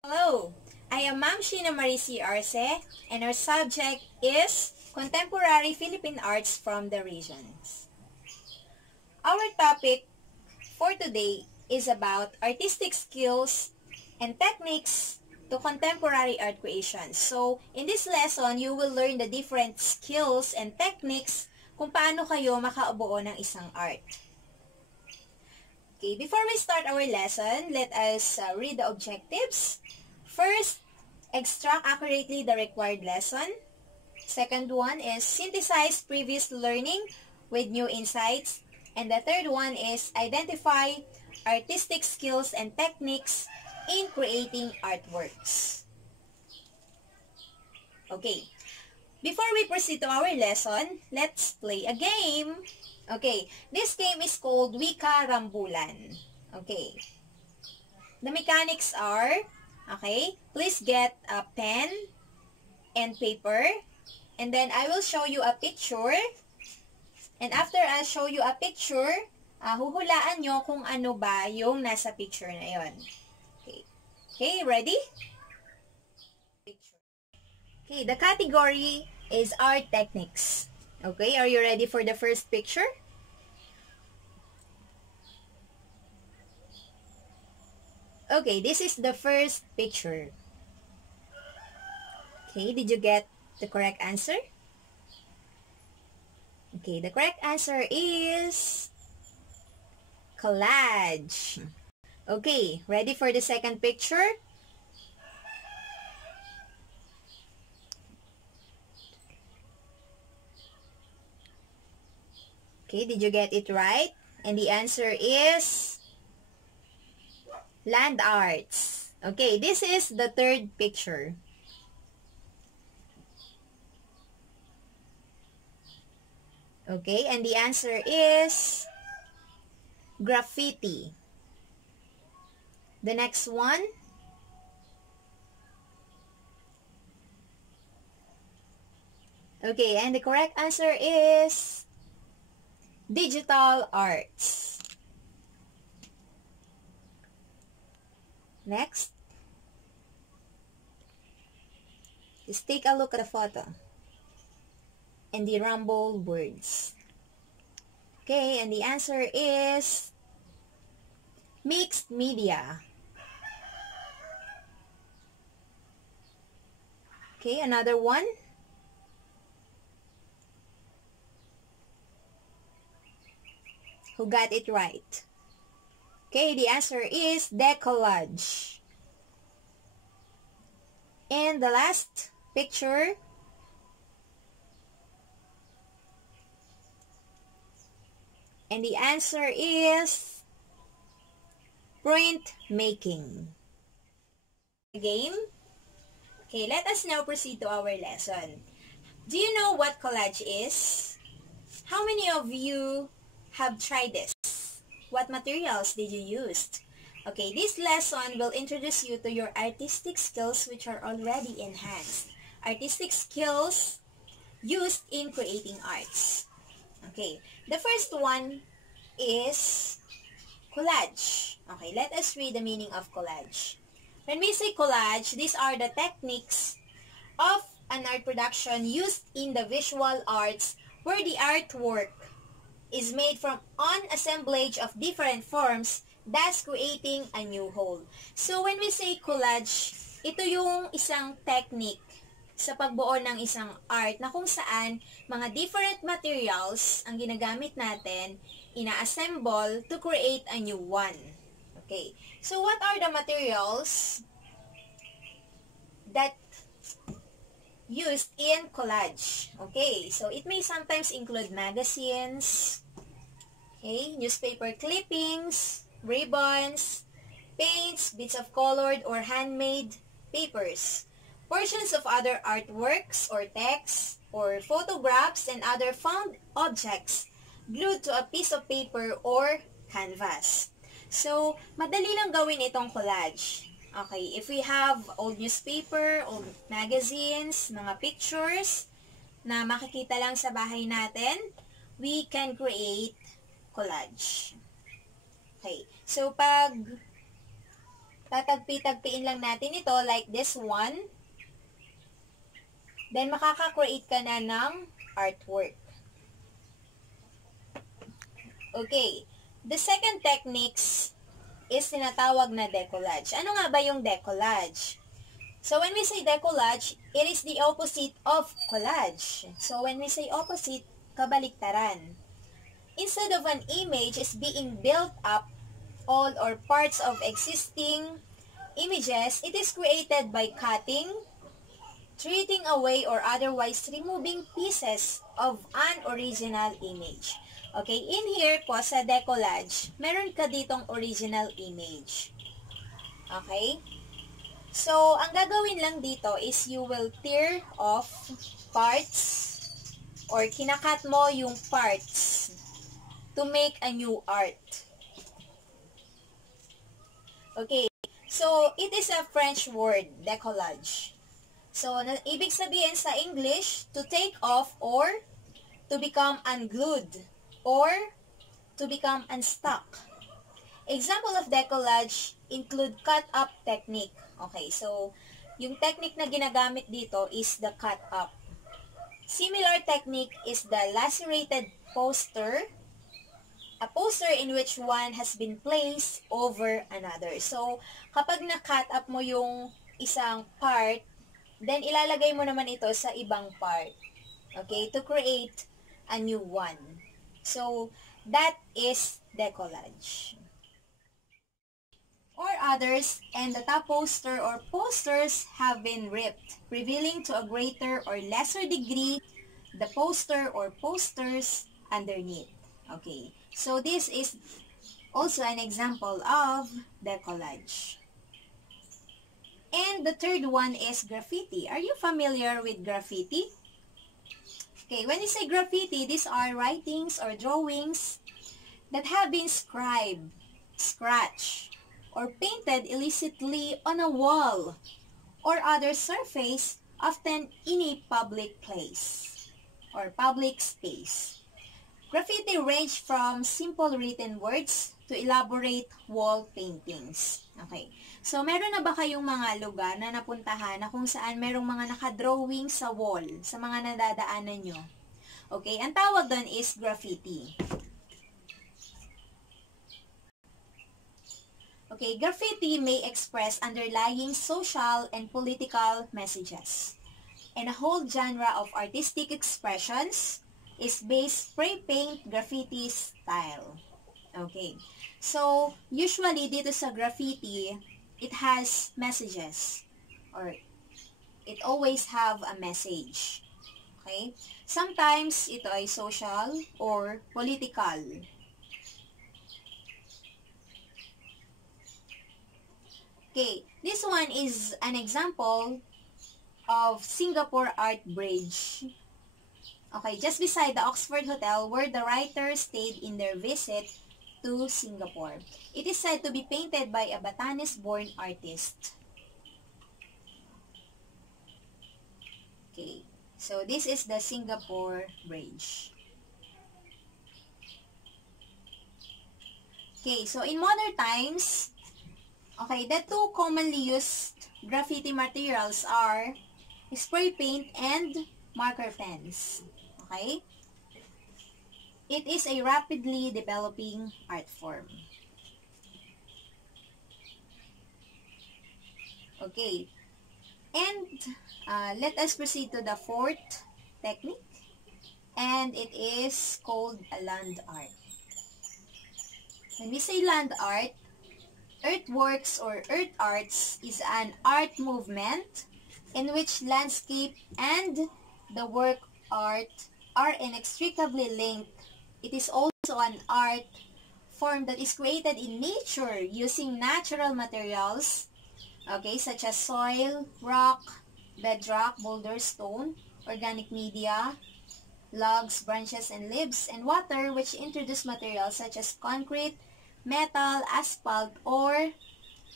Hello, I am Ma'am Sheena Marici Arce, and our subject is Contemporary Philippine Arts from the Regions. Our topic for today is about artistic skills and techniques to contemporary art creation. So, in this lesson, you will learn the different skills and techniques kung paano kayo makaubuo ng isang art. Okay, before we start our lesson, let us read the objectives. First, extract accurately the required lesson. Second one is synthesize previous learning with new insights. And the third one is identify artistic skills and techniques in creating artworks. Okay, before we proceed to our lesson, let's play a game. Okay, this game is called Wika Rambulan. Okay, the mechanics are, okay, please get a pen and paper, and then I will show you a picture, and after I show you a picture, huhulaan nyo kung ano ba yung nasa picture na yon. Okay, ready? Okay, the category is art techniques. Okay, are you ready for the first picture? Okay, this is the first picture. Okay, did you get the correct answer? Okay, the correct answer is collage. Okay, ready for the second picture? Okay, did you get it right? And the answer is land arts. Okay, this is the third picture. Okay, and the answer is graffiti. The next one. Okay, and the correct answer is digital arts. Next. Just take a look at the photo and the rumble words. Okay, and the answer is mixed media. Okay, another one. Who got it right? Okay, the answer is decollage. And the last picture. And the answer is print making. Game. Okay, let us now proceed to our lesson. Do you know what collage is? How many of you have tried this? What materials did you use? Okay, this lesson will introduce you to your artistic skills which are already enhanced. Artistic skills used in creating arts. Okay, the first one is collage. Okay, let us read the meaning of collage. When we say collage, these are the techniques of an art production used in the visual arts where the artwork is made from an assemblage of different forms, thus creating a new whole. So when we say collage, ito yung isang technique sa pagbuo ng isang art na kung saan mga different materials ang ginagamit natin, ina-assemble to create a new one. Okay, so what are the materials that used in collage? Okay, so it may sometimes include magazines, okay, newspaper clippings, ribbons, paints, bits of colored or handmade papers, portions of other artworks or texts, or photographs and other found objects glued to a piece of paper or canvas. So, madali lang gawin itong collage. Okay, if we have old newspaper, old magazines, mga pictures na makikita lang sa bahay natin, we can create collage. Okay, so pag Tatagpi-tagpiin lang natin ito like this one. Then, makaka-create ka na ng artwork. Okay. The second techniques is tinatawag na decollage. Ano nga ba yung decollage? So, when we say decollage, it is the opposite of collage. So, when we say opposite, kabaliktaran. Instead of an image is being built up, all or parts of existing images, it is created by cutting, treating away, or otherwise removing pieces of an original image. Okay, in here po sa decollage, meron ka ditong original image. Okay? So, ang gagawin lang dito is you will tear off parts or kinakat mo yung parts to make a new art. Okay. So, it is a French word, decollage. So, ibig sabihin sa English, to take off or to become unglued or to become unstuck. Example of decollage include cut-up technique. Okay, so, yung technique na ginagamit dito is the cut-up. Similar technique is the lacerated poster, a poster in which one has been placed over another. So, kapag na-cut up mo yung isang part, then ilalagay mo naman ito sa ibang part. Okay, to create a new one. So, that is decollage. Or others, and the top poster or posters have been ripped, revealing to a greater or lesser degree the poster or posters underneath. Okay, so this is also an example of decollage. And the third one is graffiti. Are you familiar with graffiti? Okay, when you say graffiti, these are writings or drawings that have been scribed, scratched, or painted illicitly on a wall or other surface, often in a public place or public space. Graffiti range from simple written words to elaborate wall paintings. Okay. So, meron na ba kayong mga lugar na napuntahan na kung saan merong mga nakadrawing sa wall, sa mga nadadaanan nyo? Okay. Ang tawag doon is graffiti. Okay, graffiti may express underlying social and political messages. And a whole genre of artistic expressions is based spray paint graffiti style. Okay. So, usually dito sa graffiti, it has messages or it always have a message. Okay? Sometimes ito ay social or political. Okay, this one is an example of Singapore Art Bridge. Okay, just beside the Oxford Hotel where the writers stayed in their visit to Singapore. It is said to be painted by a Batanes-born artist. Okay, so this is the Singapore Bridge. Okay, so in modern times, okay, the two commonly used graffiti materials are spray paint and marker pens. Okay? It is a rapidly developing art form. Okay. And let us proceed to the fourth technique. And it is called a land art. When we say land art, earthworks or earth arts is an art movement in which landscape and the work art are inextricably linked. It is also an art form that is created in nature using natural materials, okay, such as soil, rock, bedrock, boulder, stone, organic media, logs, branches, and leaves, and water, which introduce materials such as concrete, metal, asphalt, or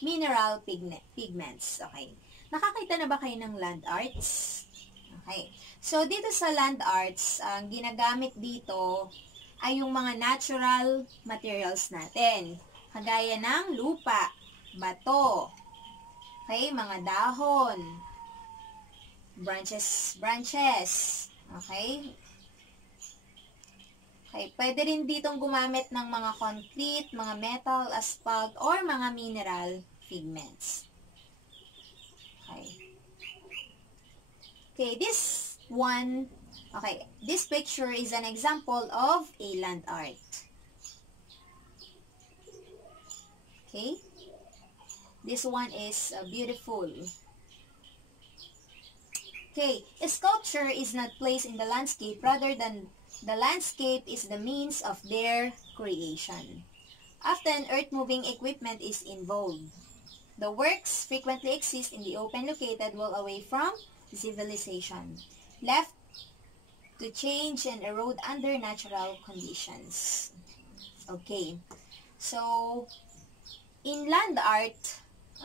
mineral pigments. Okay. Nakakita na ba kayo ng land arts? Okay. So, dito sa land arts, ang ginagamit dito ay yung mga natural materials natin. Kagaya ng lupa, bato, Okay, mga dahon. Branches. Okay? Okay, pwede rin ditong gumamit ng mga concrete, mga metal, asphalt, or mga mineral pigments. Okay. Okay, this picture is an example of a land art. Okay? This one is beautiful. Okay, a sculpture is not placed in the landscape, rather than the landscape is the means of their creation. Often, earth-moving equipment is involved. The works frequently exist in the open, located well away from civilization, left to change and erode under natural conditions. Okay, so in land art,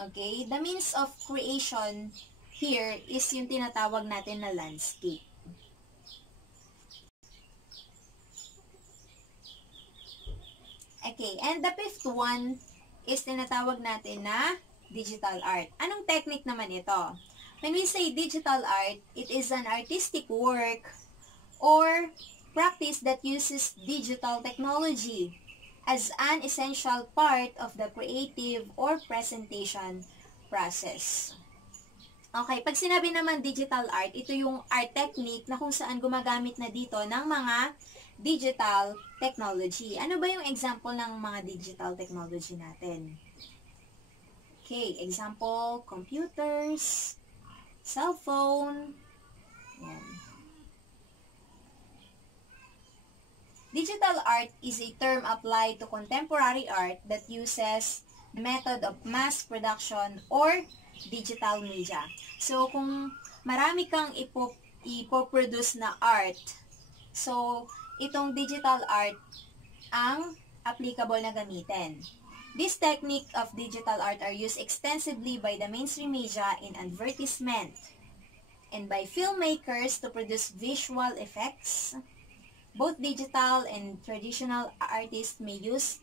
okay, the means of creation here is yung tinatawag natin na landscape. Okay, and the fifth one is tinatawag natin na digital art. Anong technique naman ito? When we say digital art, it is an artistic work or practice that uses digital technology as an essential part of the creative or presentation process. Okay, pag sinabi naman digital art, ito yung art technique na kung saan gumagamit na dito ng mga digital technology. Ano ba yung example ng mga digital technology natin? Okay, example, computers, cellphone, yan. Digital art is a term applied to contemporary art that uses the method of mass production or digital media. So, kung marami kang ipoproduce na art, so, itong digital art ang applicable na gamitin. This technique of digital art are used extensively by the mainstream media in advertisement and by filmmakers to produce visual effects. Both digital and traditional artists may use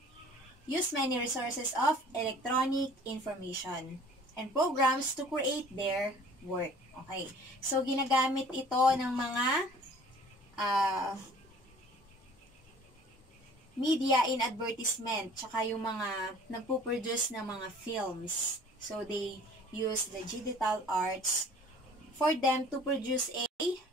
many resources of electronic information and programs to create their work. Okay. So, ginagamit ito ng mga media in advertisement, tsaka yung mga nagpo-produce ng mga films. So, they use the digital arts for them to produce a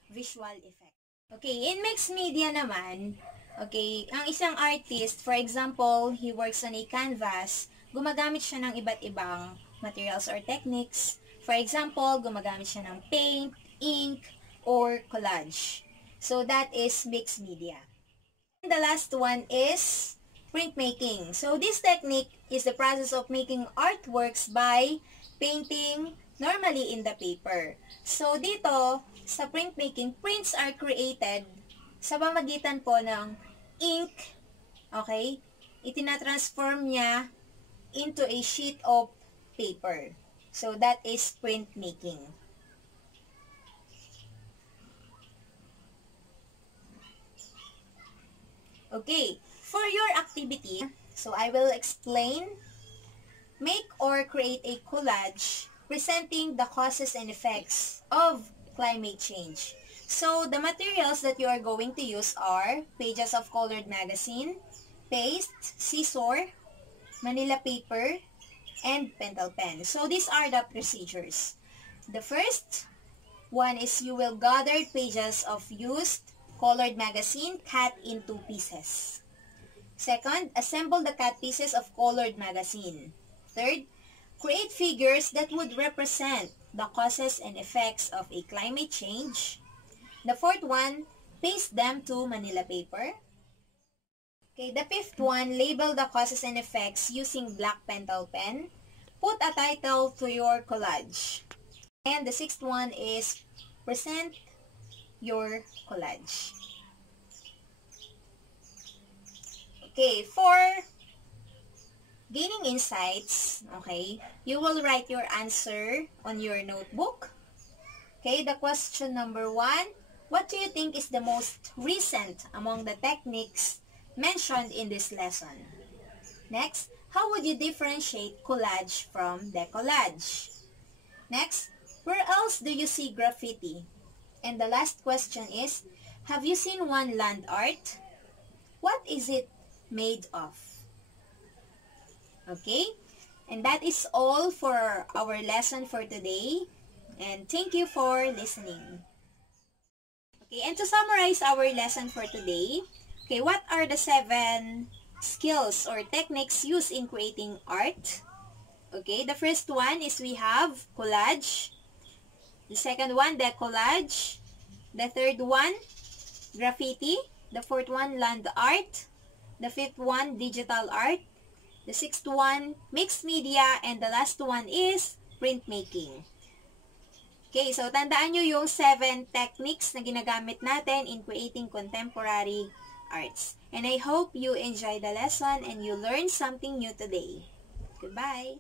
visual effect. Okay, in mixed media naman, okay, ang isang artist, for example, he works on a canvas, gumagamit siya ng iba't ibang materials or techniques. For example, gumagamit siya ng paint, ink, or collage. So, that is mixed media. And the last one is printmaking. So, this technique is the process of making artworks by painting normally in the paper. So, dito, sa printmaking, prints are created sa pamamagitan po ng ink, okay? Itinatransform niya into a sheet of paper. So, that is printmaking. Okay, for your activity, so I will explain, make or create a collage presenting the causes and effects of climate change. So, the materials that you are going to use are pages of colored magazine, paste, scissor, Manila paper, and pentel pen. So, these are the procedures. The first one is you will gather pages of used colored magazine cut into pieces. Second, assemble the cut pieces of colored magazine. Third, create figures that would represent the causes and effects of a climate change. The fourth one, paste them to Manila paper. Okay, the fifth one, label the causes and effects using black pentel pen. Put a title to your collage. And the sixth one is present your collage. Okay, for gaining insights, okay, you will write your answer on your notebook. Okay, the question number 1, what do you think is the most recent among the techniques mentioned in this lesson? Next, how would you differentiate collage from decollage? Next, where else do you see graffiti? And the last question is, have you seen one land art? What is it made of? Okay? And that is all for our lesson for today. And thank you for listening. Okay, and to summarize our lesson for today, okay, what are the 7 skills or techniques used in creating art? Okay, the first one is we have collage. The second one, decollage. The third one, graffiti. The fourth one, land art. The fifth one, digital art. The sixth one, mixed media. And the last one is printmaking. Okay, so tandaan nyo yung 7 techniques na ginagamit natin in creating contemporary arts. And I hope you enjoy the lesson and you learned something new today. Goodbye!